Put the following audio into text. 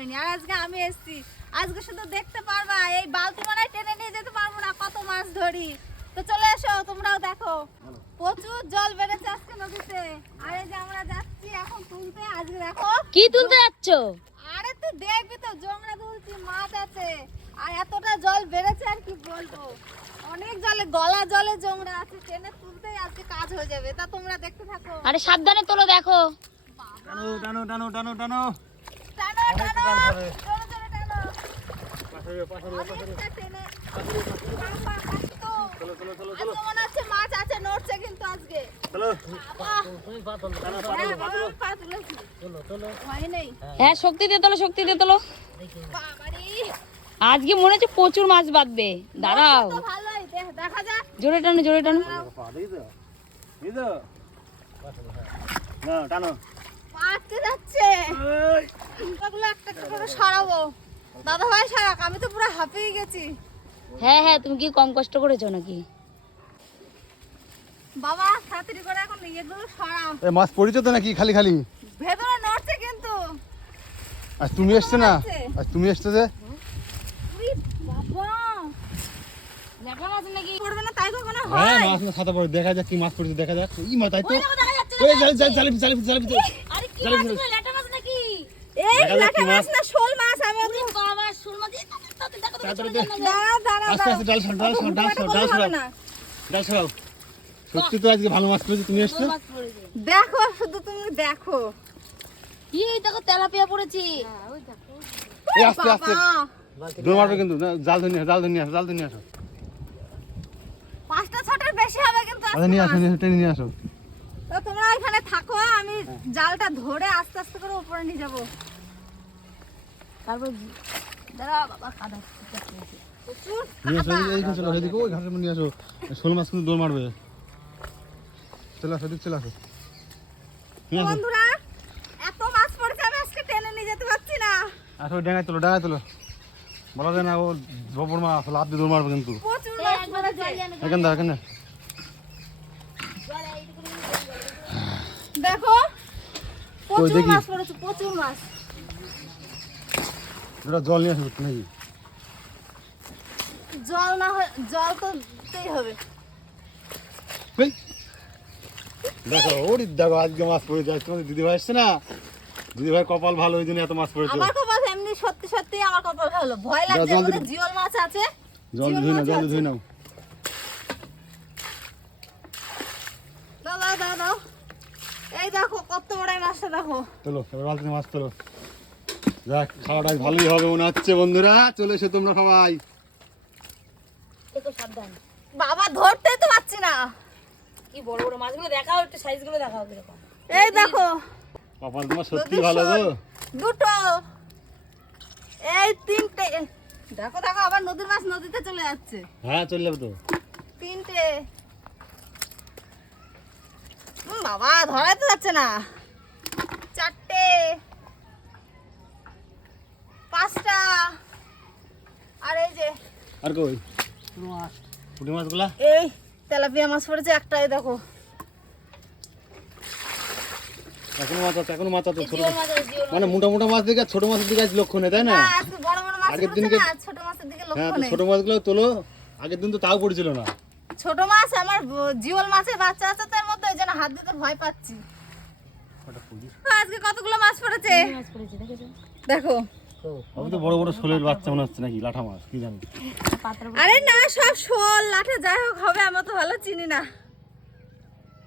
করিনি। আর আজকে আমি এসেছি। আজকে শুধু দেখতে পারবা এই বালতি মানে টেনে নিয়ে যেতে পারব না কত মাছ ধরি। তো চলে এসো তোমরাও দেখো। প্রচুর জল বেড়েছে আজকে নদীতে। আর এই যে আমরা যাচ্ছি এখন তুলতে আজকে দেখো। কি তুলতে যাচ্ছ? আরে তুই দেখবি তো জংড়া তুলছি মাছ আছে। আর এতটা জল বেড়েছে আর কি বলব। অনেক জলে গলা জলে জংড়া আছে টেনে তুলতেই আজকে কাজ হয়ে যাবে। তা তোমরা দেখতে থাকো। আরে সাবধানে তোলো দেখো। টানো টানো টানো টানো টানো। হ্যাঁ। হ্যাঁ। শক্তি দিয়ে তোলো শক্তি দিয়ে তোলো। আজকে মনে হচ্ছে প্রচুর মাছ বাঁধবে। দাঁড়াও। তো ভালোই, দে- দেখা যাক। জোরে টানো জোরে টানো। টানো। আটকে যাচ্ছে। ওগুলো একটা একটা করে সরাবো। দাদা ভাই সারাক আমি তো পুরো হাঁপিয়ে গেছি। হ্যাঁ হ্যাঁ তুমি কি কম কষ্ট করেছ নাকি? বাবা তাড়াতাড়ি করে এখন এগুলো সরাও। এ মাছ পড়েছো তো নাকি খালি খালি? ভেতরে নড়ছে কিন্তু। আজ তুমি এসছো না? আজ তুমি এসছো যে? দেখা হ্যাঁ হয়। দেখা যাক কি মাছ পড়েছে দেখা যাক। ই তো? সত্যি তো আজকে ভালো মাছ পড়েছে তুমি এসছো। দেখো শুধু তুমি দেখো। এই দেখো তেলাপিয়া পড়েছে। এই আস্তে আস্তে। বাবা। মারবে কিন্তু জাল ধরে নিয়ে জাল ধরে নিয়ে আসো জাল ধরে নিয়ে আসো। পাঁচটা ছটার বেশি হবে কিন্তু আজকে আচ্ছা নিয়ে আসো নিয়ে আসো, টেনে নিয়ে আসো। এখানে থাকো আমি জালটা ধরে আস্তে আস্তে করে উপরে নিয়ে যাব। তারপর দাঁড়া বাবা কাদা প্রচুর নিয়ে আসো শোল মাছ কিন্তু মারবে। চলে আসো এদিকে চলে আসো। বন্ধুরা এত মাছ পড়েছে আমি আজকে টেনে নিয়ে যেতে পারছি না। আসো ডাঙায় তোলো ডাঙায় তোলো। বলা যায় না ও বড় মাছ লাভ দিয়ে দৌড় মারবে কিন্তু। এখান দা এখানে দেখো প্রচুর মাছ পড়েছে প্রচুর মাছ। জল নিয়ে আসো নাকি? জল না হয় জল তো দিতেই হবে। দেখো ওরি দেখো আজকে মাছ পড়ে যায় তোমাদের দিদি ভাই এসছে না? দিদি ভাই কপাল ভালো ওই জন্য এত মাছ পড়েছে। আমার কপাল এমনি সত্যি সত্যি আমার কপাল ভালো। ভয় লাগছে দিবি? জিওল মাছ আছে। জল ধুই মাছ জল ধুই নাও। দাও দাও দাও দাও। এই দেখো কত বড় এই মাছটা দেখো। চলো এবার বালতিতে মাছ তোলো। যাক খাওয়াটা ভালোই হবে মনে হচ্ছে বন্ধুরা। চলে এসো তোমরা সবাই। বাবা ধরতেই তো পারছি না। কি বড় বড় মাছগুলো দেখাও একটু সাইজগুলো দেখাও কীরকম। এই দেখো। কপাল তোমার সত্যি ভালো শোল, দুটো। এই তিনটে। দেখো দেখো আবার নদীর মাছ নদীতে চলে যাচ্ছে। হ্যাঁ চলে যাবে তো। তিনটে। বাবা ধরাই তো যাচ্ছে না। চারটে। পাঁচটা। আর এই যে আর কই? পুঁটি মাছগুলা? এই তেলাপিয়া মাছ পড়েছে একটাই দেখো। এখনও মাছ আছে এখনও মাছ আছে ছোট মানে মোটা মোটা মাছ দিকে ছোট মাছের দিকে আজ লক্ষ্য নেই তাই না? আগের পড়ছে দিনকে- ছোট মাছের দিকে হ্যাঁ লক্ষ্য তো ছোট মাছগুলো তোলো আগের দিন তো তাও পড়ছিল না। ছোট মাছ আমার জিওল মাছের বাচ্চা আছে তার ওই জন্য হাত দিতে ভয় পাচ্ছি। আজকে কতগুলো মাছ পড়েছে? মাছ পড়েছে দেখেছ দেখো। আমি তো বড় বড় শোলের বাচ্চা মনে হচ্ছে নাকি লাঠা মাছ কি জানি। আরে না সব শোল লাঠা যাই হোক হবে আমার তো ভালো চিনি না।